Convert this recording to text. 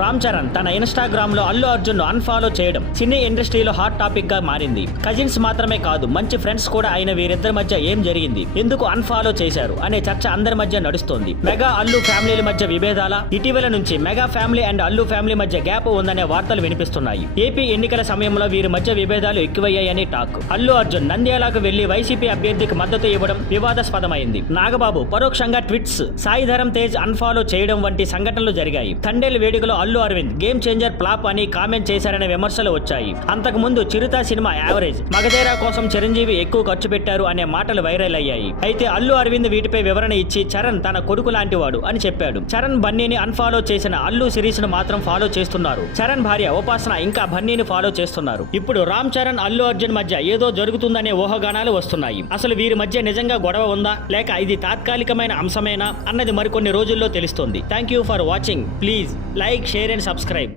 రామ్ చరణ్ తన ఇన్స్టాగ్రామ్ లో అల్లు అర్జున్ ను అన్ఫాలో చేయడం సినీ ఇండస్ట్రీలో హాట్ టాపిక్ గా మారింది. కజిన్స్ మాత్రమే కాదు, మంచి ఫ్రెండ్స్ కూడా అయిన వీరిద్దరి మధ్య ఏం జరిగింది, ఎందుకు అన్ఫాలో చేశారు అనే చర్చ అందరి మధ్య నడుస్తోంది. మెగా అల్లు ఫ్యామిలీల మధ్య విభేదాల, ఇటీవల నుంచి mega family and Allu family మధ్య గ్యాప్ ఉందనే వార్తలు వినిపిస్తున్నాయి. ఏపీ ఎన్నికల సమయంలో వీరి మధ్య విభేదాలు ఎక్కువయ్యాయని టాక్. అల్లు అర్జున్ నంద్యాలకు వెళ్లి వైసీపీ అభ్యర్థికి మద్దతు ఇవ్వడం వివాదాస్పదమైంది. నాగబాబు పరోక్షంగా ట్వీట్స్, సాయిధరం తేజ్ అన్ఫాలో చేయడం వంటి సంఘటనలు జరిగాయి. తండేల్ వేడుకలో Allu Arvind game changer flop అని కామెంట్ చేశారనే విమర్శలు వచ్చాయి. అంతకుముందు చిరుత సినిమా యావరేజ్, మగధేరా కోసం చిరంజీవి ఎక్కువ ఖర్చు పెట్టారు అనే మాటలు వైరల్ అయ్యాయి. అయితే అల్లు అరవింద్ వీటిపై వివరణ ఇచ్చి చరణ్ తన కొడుకు లాంటివాడు అని చెప్పాడు. చరణ్ బన్నీని అన్ఫాలో చేసిన అల్లు సిరీస్ ను మాత్రం ఫాలో చేస్తున్నారు. చరణ్ భార్య ఉపాసన ఇంకా బన్నీని ఫాలో చేస్తున్నారు. ఇప్పుడు రామ్ చరణ్ అల్లు అర్జున్ మధ్య ఏదో జరుగుతుందనే ఊహాగానాలు వస్తున్నాయి. అసలు వీరి మధ్య నిజంగా గొడవ ఉందా, లేక ఇది తాత్కాలికమైన అంశమేనా అన్నది మరికొన్ని రోజుల్లో తెలుస్తుంది. Thank you for watching. Please like, share and subscribe.